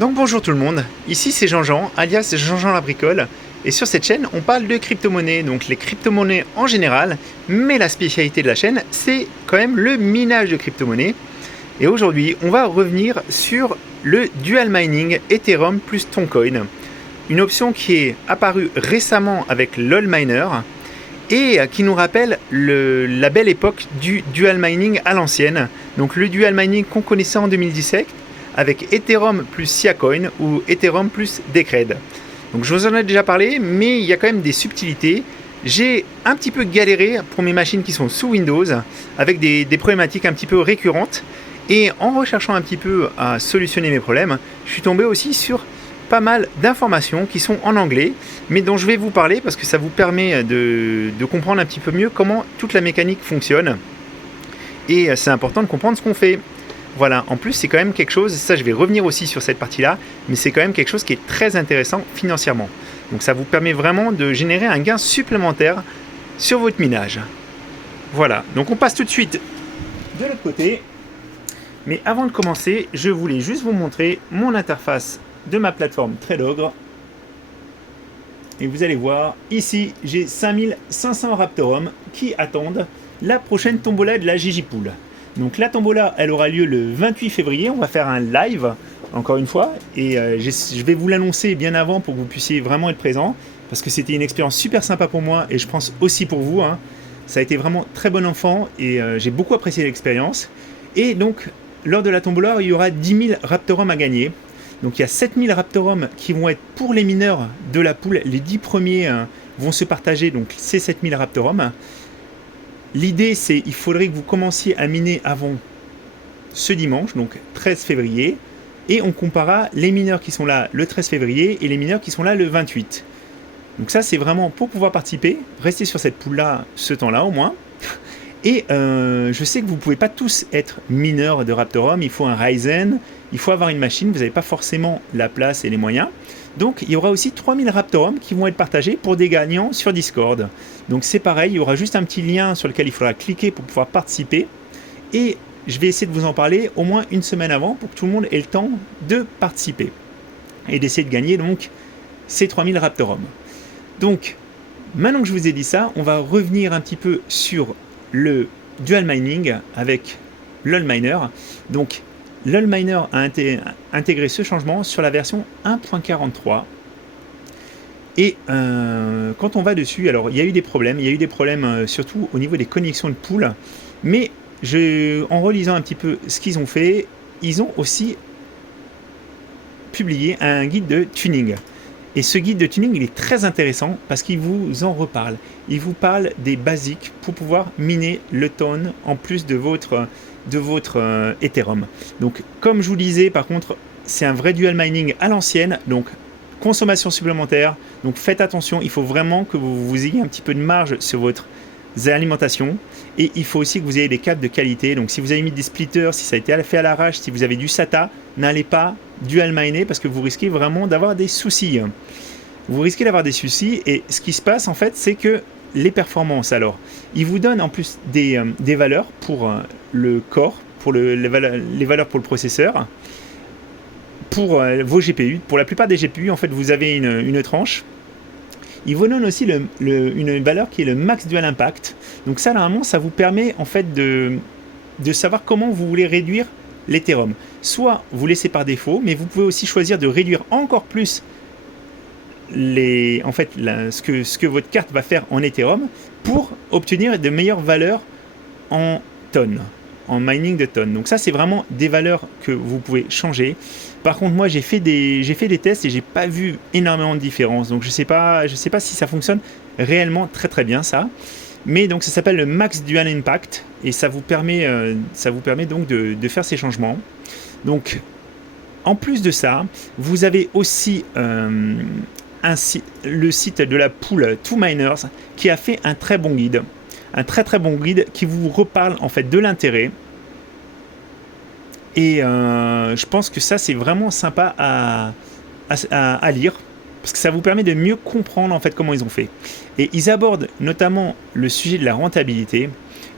Donc bonjour tout le monde, ici c'est Jean-Jean, alias Jean-Jean la bricole, et sur cette chaîne on parle de crypto-monnaies, donc les crypto-monnaies en général, mais la spécialité de la chaîne c'est quand même le minage de crypto-monnaies. Et aujourd'hui on va revenir sur le dual mining Ethereum plus Toncoin, une option qui est apparue récemment avec LolMiner et qui nous rappelle la belle époque du dual mining à l'ancienne, donc le dual mining qu'on connaissait en 2017 avec Ethereum plus Siacoin ou Ethereum plus Decred. Donc je vous en ai déjà parlé, mais il y a quand même des subtilités. J'ai un petit peu galéré pour mes machines qui sont sous Windows, avec des problématiques un petit peu récurrentes. Et en recherchant un petit peu à solutionner mes problèmes, je suis tombé aussi sur pas mal d'informations qui sont en anglais, mais dont je vais vous parler parce que ça vous permet de comprendre un petit peu mieux comment toute la mécanique fonctionne. Et c'est important de comprendre ce qu'on fait. Voilà, en plus c'est quand même quelque chose, ça je vais revenir aussi sur cette partie-là, mais c'est quand même quelque chose qui est très intéressant financièrement. Donc ça vous permet vraiment de générer un gain supplémentaire sur votre minage. Voilà, donc on passe tout de suite de l'autre côté. Mais avant de commencer, je voulais juste vous montrer mon interface de ma plateforme TradeOgre. Et vous allez voir, ici j'ai 5500 Raptorum qui attendent la prochaine tombola de la Gigipool. Donc la tombola, elle aura lieu le 28 février. On va faire un live, encore une fois. Et je vais vous l'annoncer bien avant pour que vous puissiez vraiment être présent. Parce que c'était une expérience super sympa pour moi et je pense aussi pour vous. Ça a été vraiment très bon enfant et j'ai beaucoup apprécié l'expérience. Et donc, lors de la tombola, il y aura 10 000 Raptorum à gagner. Donc il y a 7 000 Raptorum qui vont être pour les mineurs de la pool. Les 10 premiers vont se partager donc ces 7 000 Raptorum. L'idée, c'est qu'il faudrait que vous commenciez à miner avant ce dimanche, donc 13 février, et on comparera les mineurs qui sont là le 13 février et les mineurs qui sont là le 28. Donc ça, c'est vraiment pour pouvoir participer, rester sur cette pool-là ce temps-là au moins. Et je sais que vous ne pouvez pas tous être mineurs de Raptorum, il faut un Ryzen, il faut avoir une machine, vous n'avez pas forcément la place et les moyens. Donc il y aura aussi 3000 Raptorum qui vont être partagés pour des gagnants sur Discord. Donc c'est pareil, il y aura juste un petit lien sur lequel il faudra cliquer pour pouvoir participer. Et je vais essayer de vous en parler au moins une semaine avant pour que tout le monde ait le temps de participer. Et d'essayer de gagner donc ces 3000 Raptorum. Donc maintenant que je vous ai dit ça, on va revenir un petit peu sur le dual mining avec LolMiner. Donc LolMiner a intégré ce changement sur la version 1.43 et quand on va dessus, alors il y a eu des problèmes, surtout au niveau des connexions de pool, mais en relisant un petit peu ce qu'ils ont fait, ils ont aussi publié un guide de tuning. Et ce guide de tuning, il est très intéressant parce qu'il vous en reparle. Il vous parle des basiques pour pouvoir miner le ton en plus de votre Ethereum. Donc, comme je vous disais, par contre, c'est un vrai dual mining à l'ancienne. Donc, consommation supplémentaire. Donc, faites attention. Il faut vraiment que vous ayez un petit peu de marge sur votre alimentation. Et il faut aussi que vous ayez des câbles de qualité. Donc, si vous avez mis des splitters, si ça a été fait à l'arrache, si vous avez du SATA, n'allez pas dual miner parce que vous risquez vraiment d'avoir des soucis. Vous risquez d'avoir des soucis et ce qui se passe en fait, c'est que les performances, alors, ils vous donnent en plus des valeurs pour le corps, pour les valeurs pour le processeur, pour vos GPU. Pour la plupart des GPU, en fait, vous avez une tranche. Ils vous donnent aussi une valeur qui est le max dual impact. Donc ça, normalement, ça vous permet en fait de savoir comment vous voulez réduire l'Ethereum. Soit vous laissez par défaut, mais vous pouvez aussi choisir de réduire encore plus ce que votre carte va faire en Ethereum pour obtenir de meilleures valeurs en tonnes, en mining de tonnes. Donc ça, c'est vraiment des valeurs que vous pouvez changer. Par contre, moi, j'ai fait des tests et j'ai pas vu énormément de différence. Donc je sais pas si ça fonctionne réellement très très bien ça. Mais donc ça s'appelle le Max Dual Impact et ça vous permet donc de faire ces changements. Donc en plus de ça, vous avez aussi le site de la pool 2Miners qui a fait un très bon guide. Un très très bon guide qui vous reparle en fait de l'intérêt. Et je pense que ça c'est vraiment sympa à lire. Parce que ça vous permet de mieux comprendre en fait comment ils ont fait. Et ils abordent notamment le sujet de la rentabilité.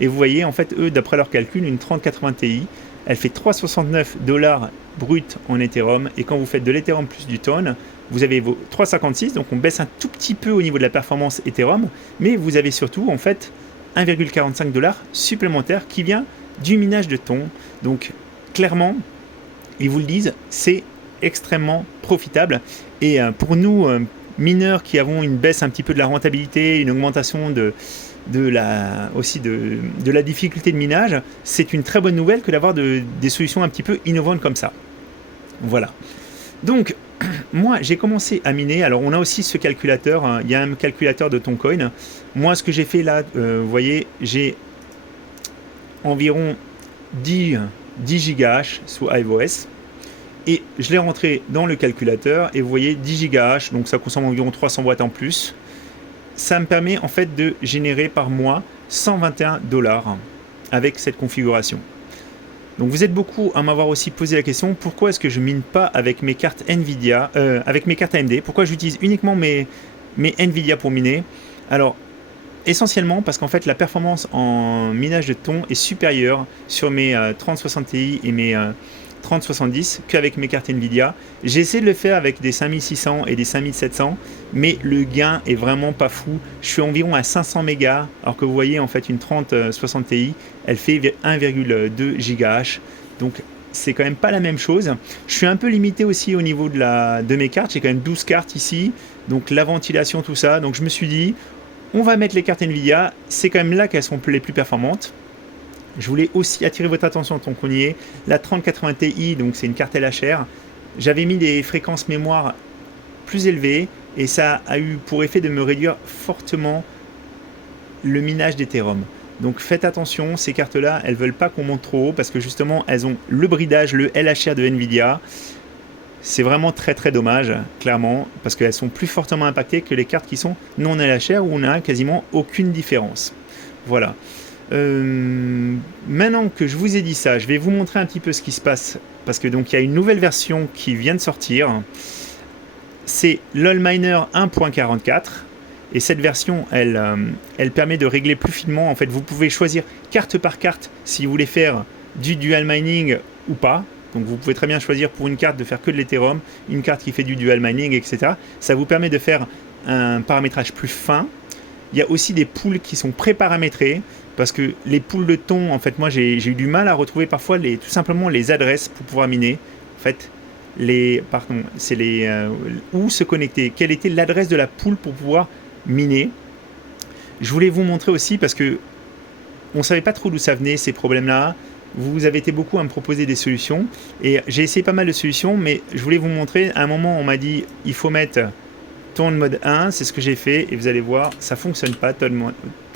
Et vous voyez en fait eux d'après leurs calculs une 3080 Ti elle fait 3,69 $ brut en Ethereum. Et quand vous faites de l'Ethereum plus du Ton, vous avez vos 3,56. Donc on baisse un tout petit peu au niveau de la performance Ethereum. Mais vous avez surtout en fait 1,45 $ supplémentaire qui vient du minage de Ton. Donc clairement, ils vous le disent, c'est extrêmement profitable. Et pour nous, mineurs qui avons une baisse un petit peu de la rentabilité, une augmentation de la difficulté de minage, c'est une très bonne nouvelle que d'avoir des solutions un petit peu innovantes comme ça. Voilà. Donc, moi, j'ai commencé à miner. Alors, on a aussi ce calculateur. Hein. Il y a un calculateur de Toncoin. Moi, ce que j'ai fait là, vous voyez, j'ai environ 10 GH sous HiveOS. Et je l'ai rentré dans le calculateur. Et vous voyez, 10 GH, donc ça consomme environ 300 watts en plus. Ça me permet en fait de générer par mois 121 $ avec cette configuration. Donc vous êtes beaucoup à m'avoir aussi posé la question, pourquoi est-ce que je mine pas avec mes cartes Nvidia, avec mes cartes AMD? Pourquoi j'utilise uniquement mes Nvidia pour miner? Alors essentiellement parce qu'en fait la performance en minage de Ton est supérieure sur mes 3060 Ti et mes 3070 qu'avec mes cartes Nvidia. J'ai essayé de le faire avec des 5600 et des 5700, mais le gain est vraiment pas fou. Je suis environ à 500 mégas, alors que vous voyez en fait une 3060 Ti, elle fait 1,2 GH. Donc c'est quand même pas la même chose. Je suis un peu limité aussi au niveau de mes cartes. J'ai quand même 12 cartes ici, donc la ventilation, tout ça. Donc je me suis dit, on va mettre les cartes Nvidia. C'est quand même là qu'elles sont les plus performantes. Je voulais aussi attirer votre attention tant qu'on y est. La 3080 Ti, donc c'est une carte LHR. J'avais mis des fréquences mémoire plus élevées et ça a eu pour effet de me réduire fortement le minage d'Ethereum. Donc faites attention, ces cartes-là, elles ne veulent pas qu'on monte trop haut parce que justement, elles ont le bridage, le LHR de Nvidia. C'est vraiment très très dommage, clairement, parce qu'elles sont plus fortement impactées que les cartes qui sont non LHR où on n'a quasiment aucune différence. Voilà. Maintenant que je vous ai dit ça, je vais vous montrer un petit peu ce qui se passe parce que donc il y a une nouvelle version qui vient de sortir. C'est LolMiner 1.44 et cette version elle permet de régler plus finement. En fait, vous pouvez choisir carte par carte si vous voulez faire du dual mining ou pas. Donc vous pouvez très bien choisir pour une carte de faire que de l'Ethereum, une carte qui fait du dual mining, etc. Ça vous permet de faire un paramétrage plus fin. Il y a aussi des pools qui sont pré-paramétrés. Parce que les pools de Ton, en fait, moi j'ai eu du mal à retrouver parfois tout simplement les adresses pour pouvoir miner. En fait, où se connecter, quelle était l'adresse de la pool pour pouvoir miner. Je voulais vous montrer aussi parce que on ne savait pas trop d'où ça venait ces problèmes-là. Vous avez été beaucoup à me proposer des solutions et j'ai essayé pas mal de solutions, mais je voulais vous montrer. À un moment, on m'a dit il faut mettre Ton mode 1, c'est ce que j'ai fait et vous allez voir, ça fonctionne pas. Ton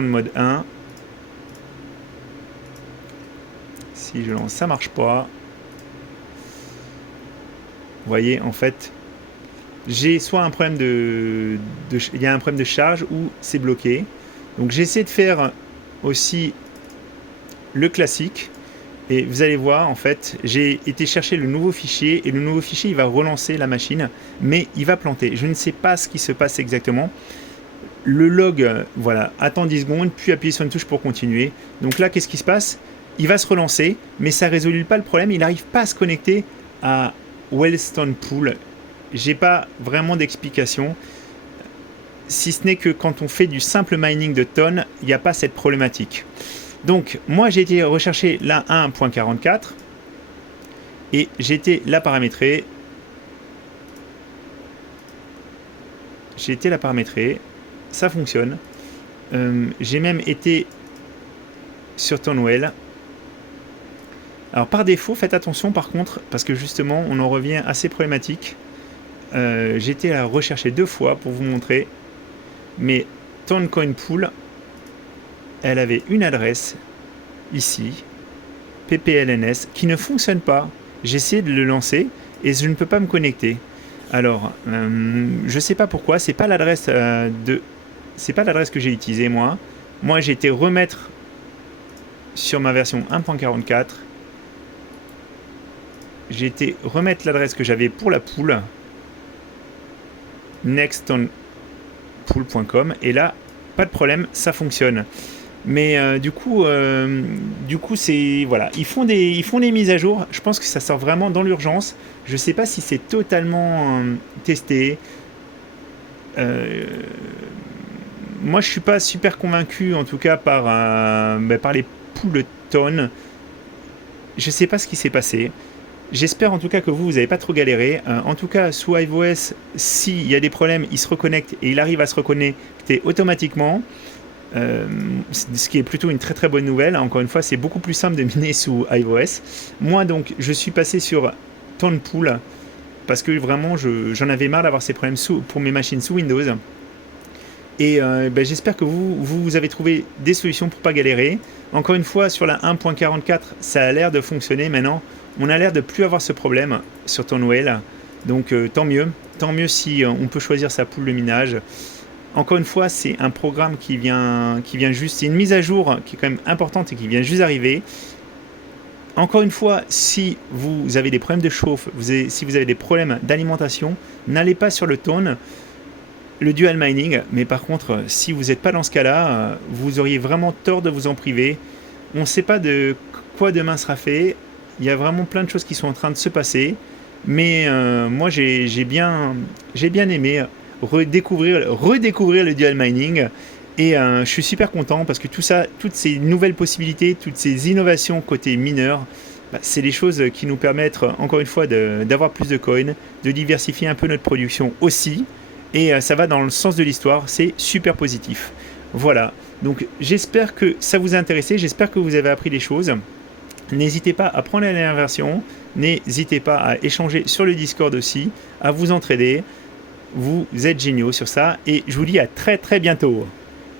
mode 1. Si je lance, ça marche pas. Vous voyez, en fait, j'ai soit un problème il y a un problème de charge ou c'est bloqué. Donc j'essaie de faire aussi le classique. Et vous allez voir, en fait, j'ai été chercher le nouveau fichier et le nouveau fichier, il va relancer la machine, mais il va planter. Je ne sais pas ce qui se passe exactement. Le log, voilà, attend 10 secondes, puis appuyer sur une touche pour continuer. Donc là, qu'est-ce qui se passe ? Il va se relancer, mais ça ne résout pas le problème. Il n'arrive pas à se connecter à Wellstone Pool. J'ai pas vraiment d'explication. Si ce n'est que quand on fait du simple mining de Ton, il n'y a pas cette problématique. Donc, moi, j'ai été rechercher la 1.44 et j'ai été la paramétrer. J'ai été la paramétrer. Ça fonctionne. J'ai même été sur Tonwell. Alors par défaut, faites attention par contre, parce que justement, on en revient à ces problématiques. J'ai été à rechercher 2 fois pour vous montrer. Mais Toncoin Pool, elle avait une adresse ici, PPLNS, qui ne fonctionne pas. J'ai essayé de le lancer et je ne peux pas me connecter. Alors, je ne sais pas pourquoi. C'est pas l'adresse c'est pas l'adresse que j'ai utilisée moi. Moi, j'ai été remettre sur ma version 1.44. J'ai été remettre l'adresse que j'avais pour la pool, nextonpool.com, et là, pas de problème, ça fonctionne. Mais du coup c'est voilà, ils font des mises à jour. Je pense que ça sort vraiment dans l'urgence. Je sais pas si c'est totalement testé. Euh, Moi, je suis pas super convaincu, en tout cas par les Poulton. Je sais pas ce qui s'est passé. J'espère en tout cas que vous n'avez pas trop galéré. En tout cas, sous iOS, s'il y a des problèmes, il se reconnecte et il arrive à se reconnecter automatiquement. Ce qui est plutôt une très très bonne nouvelle. Encore une fois, c'est beaucoup plus simple de miner sous iOS. Moi, donc, je suis passé sur Tonepool parce que vraiment, j'en avais marre d'avoir ces problèmes pour mes machines sous Windows. Et j'espère que vous avez trouvé des solutions pour pas galérer. Encore une fois, sur la 1.44, ça a l'air de fonctionner maintenant. On a l'air de plus avoir ce problème sur Tonwell. Donc tant mieux. Tant mieux si on peut choisir sa poule de minage. Encore une fois, c'est un programme qui vient juste. C'est une mise à jour qui est quand même importante et qui vient juste d'arriver. Encore une fois, si vous avez des problèmes de chauffe, si vous avez des problèmes d'alimentation, n'allez pas sur le Tone. Le dual mining, mais par contre, si vous n'êtes pas dans ce cas-là, vous auriez vraiment tort de vous en priver. On ne sait pas de quoi demain sera fait. Il y a vraiment plein de choses qui sont en train de se passer. Mais moi, j'ai bien aimé redécouvrir le dual mining. Et je suis super content parce que tout ça, toutes ces nouvelles possibilités, toutes ces innovations côté mineur, c'est des choses qui nous permettent, encore une fois, d'avoir plus de coins, de diversifier un peu notre production aussi. Et ça va dans le sens de l'histoire, c'est super positif. Voilà, donc j'espère que ça vous a intéressé, j'espère que vous avez appris des choses. N'hésitez pas à prendre la dernière version, n'hésitez pas à échanger sur le Discord aussi, à vous entraider. Vous êtes géniaux sur ça et je vous dis à très très bientôt.